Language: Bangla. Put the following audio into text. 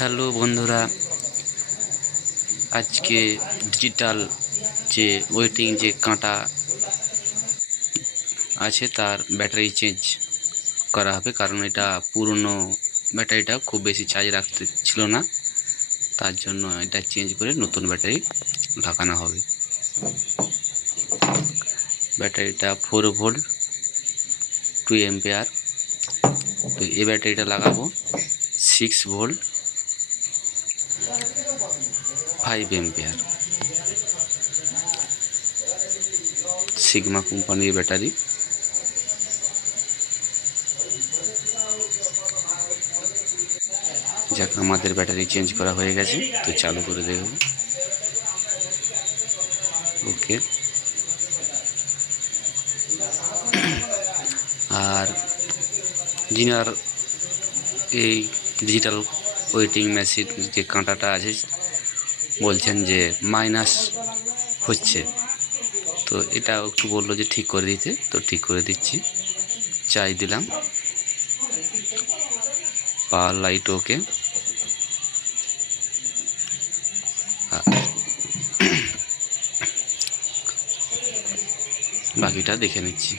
হ্যালো বন্ধুরা, আজকে ডিজিটাল যে ওয়েটিং যে কাঁটা আছে তার ব্যাটারি চেঞ্জ করা হবে। কারণ এটা পুরনো ব্যাটারিটা খুব বেশি চার্জ রাখতে ছিল না, তার জন্য এটা চেঞ্জ করে নতুন ব্যাটারি লাগানো হবে। ব্যাটারিটা 4 ভোল্ট 2 অ্যাম্পিয়ার। তো এই ব্যাটারিটা লাগাবো 6 ভোল্ট 5 অ্যাম্পিয়ার সিগমা কোম্পানির ব্যাটারি। যাক, আমাদের ব্যাটারি চেঞ্জ করা হয়ে গেছে, তো চালু করে দেব। ওকে। আর যিনার এই ডিজিটাল ওয়েটিং মেশিন যে কাঁটাটা আছে বলছেন যে মাইনাস হচ্ছে, তো এটা একটু বললো যে ঠিক করে দিতে, তো ঠিক করে দিচ্ছি। চাই দিলাম, পাওয়ার লাইট ওকে। বাকিটা দেখে নিচ্ছি।